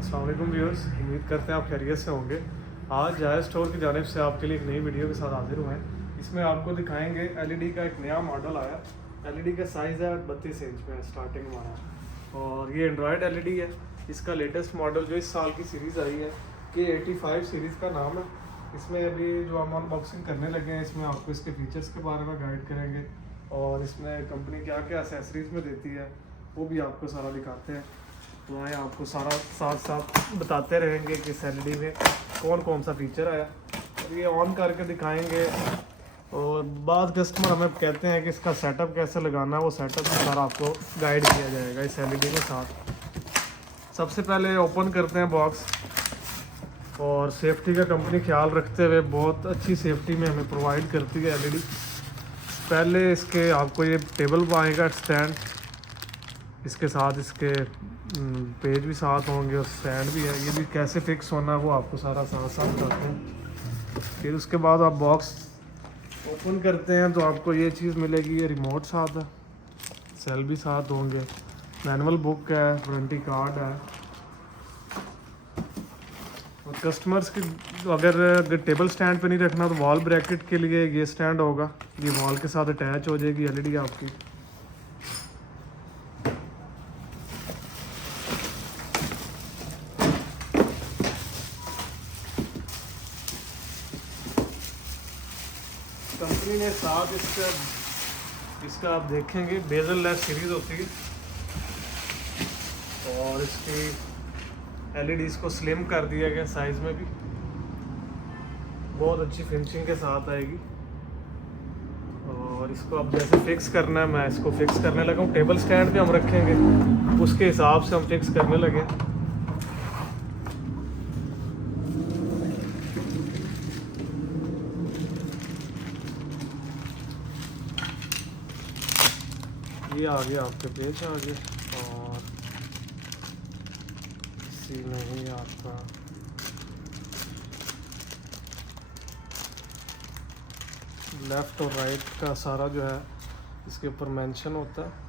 अस्सलाम वालेकुम व्यूअर्स, उम्मीद करते हैं आप खैरियत से होंगे। आज जायज़ स्टोर की जानिब से आपके लिए एक नई वीडियो के साथ हाजिर हुए हैं। इसमें आपको दिखाएंगे एलईडी का एक नया मॉडल आया। एलईडी का साइज़ है 32 इंच में स्टार्टिंग हमारा, और ये एंड्रॉयड एलईडी है। इसका लेटेस्ट मॉडल जो इस साल की सीरीज़ आई है ये 85 सीरीज़ का नाम है। इसमें अभी जो हम अनबॉक्सिंग करने लगे हैं इसमें आपको इसके फीचर्स के बारे में गाइड करेंगे, और इसमें कंपनी क्या क्या एसेसरीज़ में देती है वो भी आपको सारा दिखाते हैं। तो आए आपको सारा साथ साथ बताते रहेंगे कि इस एलईडी में कौन कौन सा फीचर आया, और ये ऑन करके दिखाएंगे। और बाद कस्टमर हमें कहते हैं कि इसका सेटअप कैसे लगाना है, वो सेटअप सारा आपको गाइड किया जाएगा इस एलईडी के साथ। सबसे पहले ओपन करते हैं बॉक्स, और सेफ्टी का कंपनी ख्याल रखते हुए बहुत अच्छी सेफ्टी में हमें प्रोवाइड करती है एलईडी। पहले इसके आपको ये टेबल आएगा स्टैंड, इसके साथ इसके पेज भी साथ होंगे और स्टैंड भी है। ये भी कैसे फिक्स होना है वो आपको सारा साथ साथ बताते हैं। फिर उसके बाद आप बॉक्स ओपन करते हैं तो आपको ये चीज़ मिलेगी, ये रिमोट साथ है, सेल भी साथ होंगे, मैनुअल बुक है, वारंटी कार्ड है। और कस्टमर्स की अगर टेबल स्टैंड पे नहीं रखना तो वॉल ब्रैकेट के लिए ये स्टैंड होगा, ये वॉल के साथ अटैच हो जाएगी एलईडी आपकी। कंपनी ने साथ इसका आप देखेंगे बेजल लेस सीरीज़ होती है, और इसकी एलईडीज़ को स्लिम कर दिया गया साइज़ में भी, बहुत अच्छी फिनिशिंग के साथ आएगी। और इसको अब जैसे फिक्स करना है, मैं इसको फिक्स करने लगा हूँ। टेबल स्टैंड पे हम रखेंगे उसके हिसाब से हम फिक्स करने लगे। ये आ गया आपके पेज आगे, और इसी में ही आपका लेफ़्ट और राइट का सारा जो है इसके ऊपर मेंशन होता है।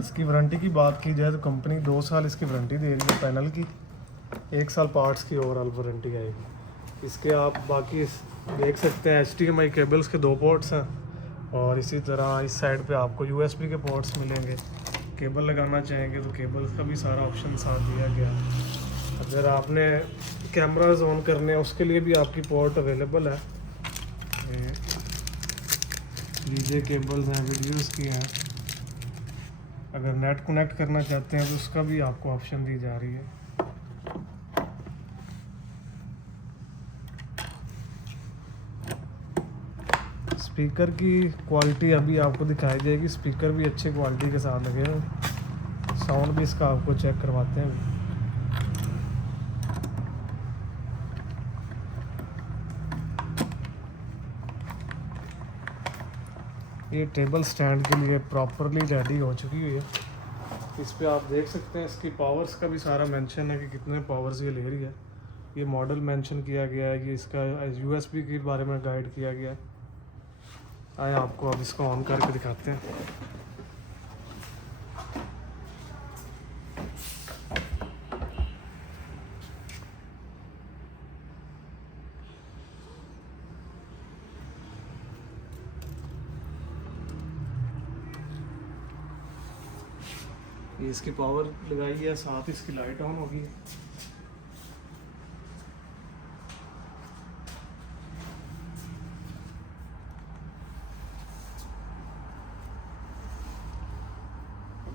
इसकी वारंटी की बात की जाए तो कंपनी 2 साल इसकी वारंटी दे रही है पैनल की, 1 साल पार्ट्स की ओवरऑल वारंटी आएगी। इसके आप बाकी देख सकते हैं HDMI केबल्स के 2 पोर्ट्स हैं, और इसी तरह इस साइड पे आपको USB के पोर्ट्स मिलेंगे। केबल लगाना चाहेंगे तो केबल का भी सारा ऑप्शन साथ दिया गया। अगर आपने कैमराज ऑन करने हैं उसके लिए भी आपकी पोर्ट अवेलेबल है। डीजे केबल्स हैं, वीडियोस की हैं। अगर नेट कनेक्ट करना चाहते हैं तो उसका भी आपको ऑप्शन दी जा रही है। स्पीकर की क्वालिटी अभी आपको दिखाई जाएगी, स्पीकर भी अच्छी क्वालिटी के साथ लगे हैं। साउंड भी इसका आपको चेक करवाते हैं। ये टेबल स्टैंड के लिए प्रॉपरली रेडी हो चुकी है। इस पे आप देख सकते हैं इसकी पावर्स का भी सारा मेंशन है कि कितने पावर्स ये ले रही है। ये मॉडल मेंशन किया गया है, ये इसका USB के बारे में गाइड किया गया है। आए आपको अब इसको ऑन करके दिखाते हैं। ये इसकी पावर लगाई है, साथ इसकी लाइट ऑन होगी।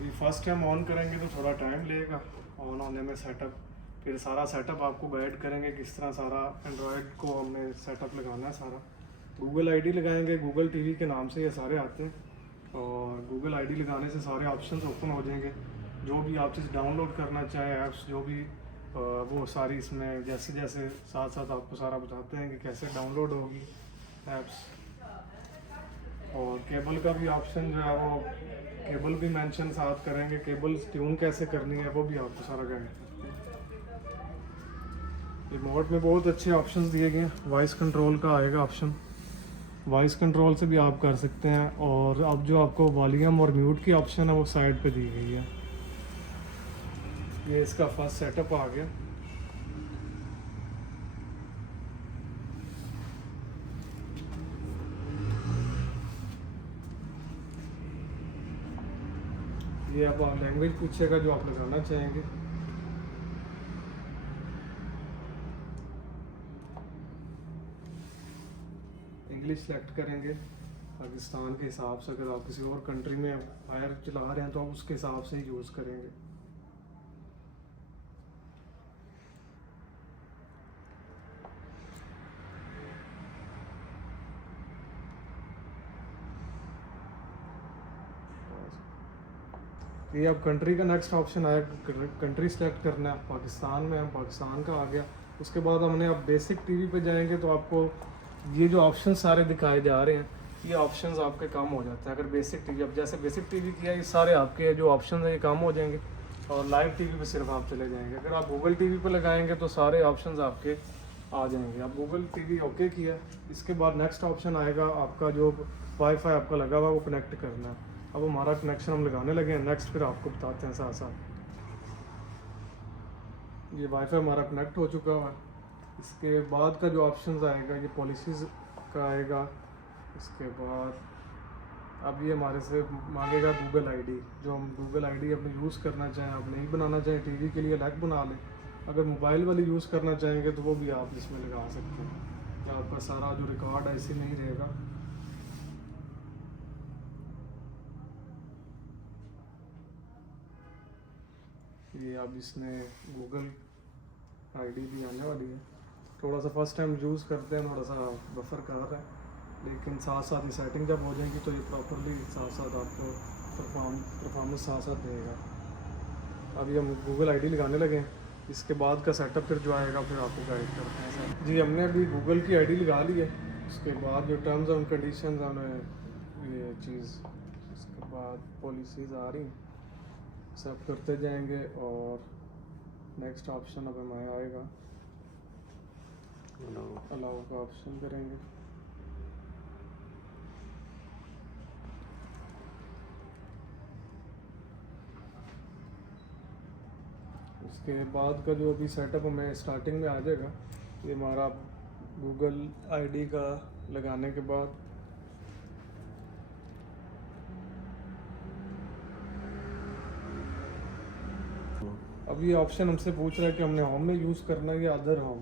अभी फर्स्ट टाइम ऑन करेंगे तो थोड़ा टाइम लेगा ऑन होने में सेटअप, फिर सारा सेटअप आपको गाइड करेंगे किस तरह सारा एंड्रॉयड को हमने सेटअप लगाना है सारा। गूगल आईडी लगाएंगे, गूगल टीवी के नाम से ये सारे आते हैं और गूगल आईडी लगाने से सारे ऑप्शंस ओपन हो जाएंगे। जो भी आप चीज़ डाउनलोड करना चाहें ऐप्स जो भी वो सारी इसमें जैसे जैसे साथ साथ आपको सारा बताते हैं कि कैसे डाउनलोड होगी ऐप्स। और केबल का भी ऑप्शन जो है वो केबल भी मेंशन साथ करेंगे, केबल ट्यून कैसे करनी है वो भी आपको सारा गाइड करते हैं। रिमोट में बहुत अच्छे ऑप्शंस दिए गए हैं, वॉइस कंट्रोल का आएगा ऑप्शन, वॉइस कंट्रोल से भी आप कर सकते हैं। और अब जो आपको वॉल्यूम और म्यूट की ऑप्शन है वो साइड पे दी गई है। ये इसका फर्स्ट सेटअप आ गया। ये अब लैंग्वेज पूछेगा जो आप लगाना चाहेंगे। इंग्लिश सेलेक्ट करेंगे पाकिस्तान के हिसाब से, अगर आप किसी और कंट्री में फायर चला रहे हैं तो आप उसके हिसाब से ही यूज़ करेंगे। ये अब कंट्री का नेक्स्ट ऑप्शन आया, कंट्री सेलेक्ट करना है। पाकिस्तान में हम पाकिस्तान का आ गया। उसके बाद हमने अब बेसिक टीवी पे जाएंगे तो आपको ये जो ऑप्शन सारे दिखाए जा रहे हैं ये ऑप्शंस आपके कम हो जाते हैं। अगर बेसिक टीवी, अब जैसे बेसिक टीवी किया ये सारे आपके जो ऑप्शन है ये कम हो जाएंगे और लाइव टीवी पे सिर्फ आप चले जाएंगे। अगर आप गूगल टीवी पे लगाएंगे तो सारे ऑप्शंस आपके आ जाएंगे। आप गूगल टीवी ओके किया, इसके बाद नेक्स्ट ऑप्शन आएगा आपका जो वाईफाई आपका लगा हुआ वो कनेक्ट करना है। अब हमारा कनेक्शन हम लगाने लगे हैं, नेक्स्ट फिर आपको बताते हैं साथ साथ। ये वाईफाई हमारा कनेक्ट हो चुका है। इसके बाद का जो ऑप्शंस आएगा ये पॉलिसीज़ का आएगा। इसके बाद अब ये हमारे से मांगेगा गूगल आईडी, जो हम गूगल आईडी अपनी यूज़ करना चाहें, आप नहीं बनाना चाहें टीवी के लिए अलग बना लें। अगर मोबाइल वाली यूज़ करना चाहेंगे तो वो भी आप इसमें लगा सकते हैं कि आपका सारा जो रिकॉर्ड है ऐसे नहीं रहेगा। ये अब इसमें गूगल आईडी भी आने वाली है। थोड़ा सा फर्स्ट टाइम यूज़ करते हैं, थोड़ा सा बफर कर रहा है, लेकिन साथ साथ ये सेटिंग जब हो जाएगी तो ये प्रॉपरली साथ साथ आपको परफॉर्मेंस साथ साथ देगा। अभी हम गूगल आईडी लगाने लगे हैं, इसके बाद का सेटअप फिर जो आएगा फिर आपको गाइड करते हैं सर। जी हमने अभी गूगल की आईडी लगा ली है। उसके बाद जो टर्म्स एंड कंडीशंस हमें ये चीज़, इसके बाद पॉलिसीज़ आ रही हैं, सब करते जाएंगे और नेक्स्ट ऑप्शन अब हमें आएगा अलाउ का ऑप्शन करेंगे। उसके बाद का जो अभी सेटअप हमें स्टार्टिंग में आ जाएगा, ये हमारा गूगल आईडी का लगाने के बाद अब ये ऑप्शन हमसे पूछ रहा है कि हमने होम में यूज़ करना है या अदर होम।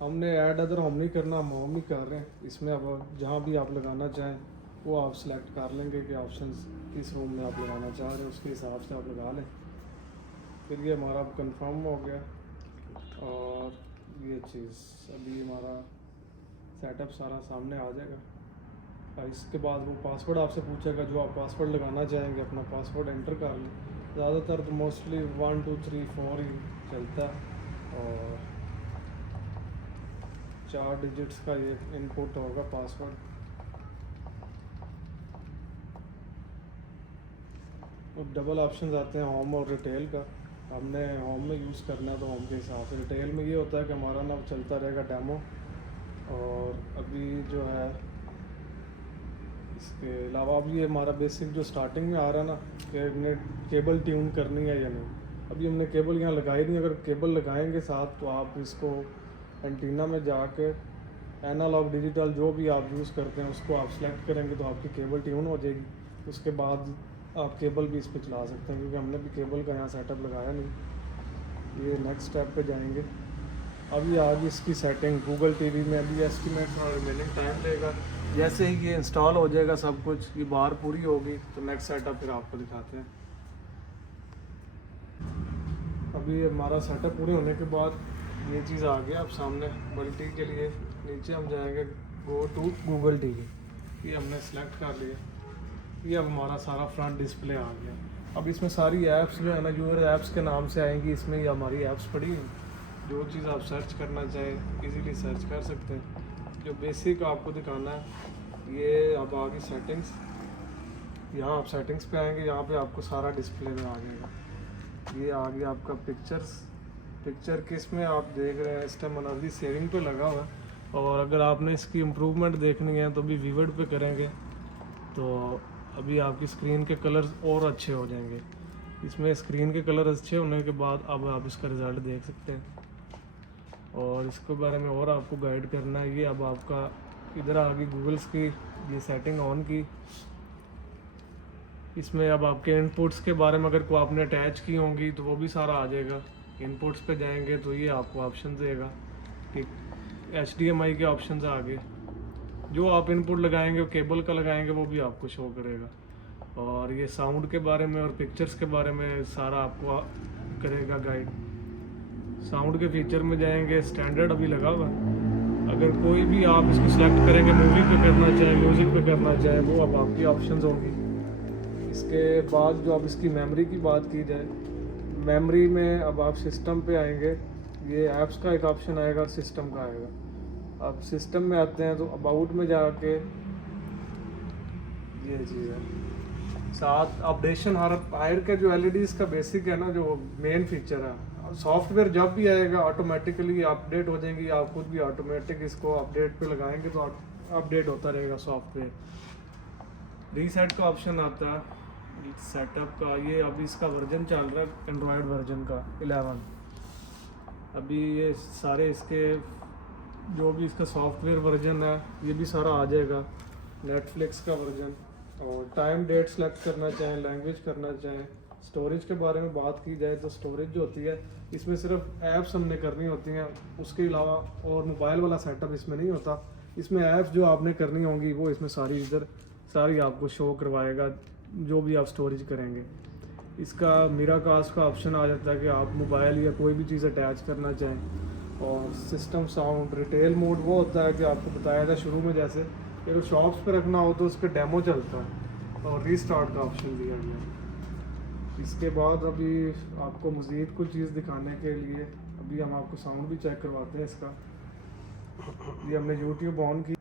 हमने ऐड अदर होम नहीं करना, हम होम ही कर रहे हैं। इसमें अब जहाँ भी आप लगाना चाहें वो आप सिलेक्ट कर लेंगे कि ऑप्शंस किस रूम में आप लगाना चाह रहे हैं, उसके हिसाब से आप लगा लें। फिर ये हमारा अब कंफर्म हो गया और ये चीज़ अभी हमारा सेटअप सारा सामने आ जाएगा। और इसके बाद वो पासवर्ड आपसे पूछेगा, जो आप पासवर्ड लगाना चाहेंगे अपना पासवर्ड एंटर कर लें। ज़्यादातर तो मोस्टली 1 2 3 4 ही चलता है और 4 डिजिट्स का ये इनपुट होगा पासवर्ड। और डबल ऑप्शंस आते हैं होम और रिटेल का। हमने होम में यूज़ करना है तो होम के हिसाब से। रिटेल में ये होता है कि हमारा ना चलता रहेगा डेमो। और अभी जो है इसके अलावा अब ये हमारा बेसिक जो स्टार्टिंग में आ रहा है ना कि हमने केबल ट्यून करनी है या नहीं, अभी हमने केबल यहाँ लगाई नहीं। अगर केबल लगाएंगे साथ तो आप इसको एंटीना में जाके एनालॉग डिजिटल जो भी आप यूज़ करते हैं उसको आप सेलेक्ट करेंगे तो आपकी केबल ट्यून हो जाएगी। उसके बाद आप केबल भी इस पर चला सकते हैं, क्योंकि हमने भी केबल का यहाँ सेटअप लगाया नहीं। ये नेक्स्ट स्टेप पे जाएंगे। अभी आ गई इसकी सेटिंग गूगल टीवी में। अभी एस्टिमेट और रिमेनिंग टाइम लेगा। जैसे ही ये इंस्टॉल हो जाएगा सब कुछ, ये बार पूरी होगी तो नेक्स्ट सेटअप फिर आपको दिखाते हैं। अभी हमारा सेटअप पूरे होने के बाद ये चीज़ आ गया अब सामने। मल्टी के लिए नीचे हम जाएंगे गो टू गूगल टीवी, ये हमने सेलेक्ट कर लिया। ये अब हमारा सारा फ्रंट डिस्प्ले आ गया। अब इसमें सारी ऐप्स जो है ना, यूर ऐप्स के नाम से आएंगी, इसमें ये हमारी ऐप्स पड़ी हैं। जो चीज़ आप सर्च करना चाहें इजीली सर्च कर सकते हैं। जो बेसिक आपको दिखाना है ये अब आ गई सेटिंग्स। यहाँ आप सेटिंग्स पे आएंगे, यहाँ पे आपको सारा डिस्प्ले में आ जाएगा। ये आ गया आपका पिक्चर्स। पिक्चर किस में आप देख रहे हैं इस टाइम अनर्जी सेविंग पे लगा हुआ है। और अगर आपने इसकी इम्प्रूवमेंट देखनी है तो भी विविड पे करेंगे तो अभी आपकी स्क्रीन के कलर्स और अच्छे हो जाएंगे। इसमें स्क्रीन के कलर अच्छे होने के बाद अब आप इसका रिज़ल्ट देख सकते हैं। और इसके बारे में और आपको गाइड करना है, ये अब आपका इधर आ गई गूगल्स की ये सेटिंग ऑन की। इसमें अब आपके इनपुट्स के बारे में अगर कोई आपने अटैच की होंगी तो वो भी सारा आ जाएगा। इनपुट्स पे जाएंगे तो ये आपको ऑप्शन देगा कि HDMI के ऑप्शन आ गए। जो आप इनपुट लगाएंगे केबल का लगाएंगे वो भी आपको शो करेगा। और ये साउंड के बारे में और पिक्चर्स के बारे में सारा आपको करेगा गाइड। साउंड के फीचर में जाएंगे, स्टैंडर्ड अभी लगा हुआ है। अगर कोई भी आप इसको सिलेक्ट करेंगे, मूवी पे करना चाहें, म्यूज़िक पे करना चाहें, वो अब आपकी ऑप्शंस होंगी। इसके बाद जो अब इसकी मेमोरी की बात की जाए, मेमोरी में अब आप सिस्टम पे आएंगे, ये ऐप्स का एक ऑप्शन आएगा और सिस्टम का आएगा। अब सिस्टम में आते हैं तो अबाउट में जाके ये चीज़ है साथ अपडेशन हायर का जो LEDs का बेसिक है ना, जो मेन फीचर है। सॉफ्टवेयर जब भी आएगा ऑटोमेटिकली अपडेट हो जाएंगी। आप खुद भी ऑटोमेटिक इसको अपडेट पे लगाएंगे तो अपडेट होता रहेगा सॉफ्टवेयर। रीसेट का ऑप्शन आता है सेटअप का। ये अभी इसका वर्जन चल रहा है एंड्रॉयड वर्जन का 11। अभी ये सारे इसके जो भी इसका सॉफ्टवेयर वर्जन है ये भी सारा आ जाएगा। नेटफ्लिक्स का वर्जन और टाइम डेट सेलेक्ट करना चाहें, लैंग्वेज करना चाहें। स्टोरेज के बारे में बात की जाए तो स्टोरेज जो होती है इसमें सिर्फ ऐप्स हमने करनी होती हैं, उसके अलावा और मोबाइल वाला सेटअप इसमें नहीं होता। इसमें ऐप्स जो आपने करनी होंगी वो इसमें सारी आपको शो करवाएगा जो भी आप स्टोरेज करेंगे। इसका मेरा कास्ट का ऑप्शन आ जाता है कि आप मोबाइल या कोई भी चीज़ अटैच करना चाहें। और सिस्टम साउंड रिटेल मोड वो होता है कि आपको बताया था शुरू में, जैसे कि अगर शॉप्स पर रखना हो तो उस पर डेमो चलता है। और रीस्टार्ट का ऑप्शन दिया गया। इसके बाद अभी आपको मज़ीद कुछ चीज़ दिखाने के लिए अभी हम आपको साउंड भी चेक करवाते हैं इसका। ये हमने YouTube ऑन की।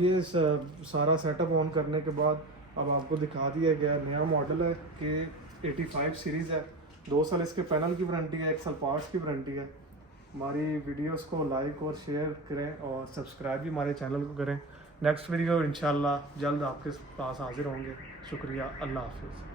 ये सारा सेटअप ऑन करने के बाद अब आपको दिखा दिया गया नया मॉडल है कि 85 सीरीज़ है। 2 साल इसके पैनल की वारंटी है, 1 साल पार्ट्स की वारंटी है। हमारी वीडियोस को लाइक और शेयर करें और सब्सक्राइब भी हमारे चैनल को करें। नेक्स्ट वीडियो इंशाल्लाह जल्द आपके पास हाजिर होंगे। शुक्रिया, अल्लाह हाफिज़।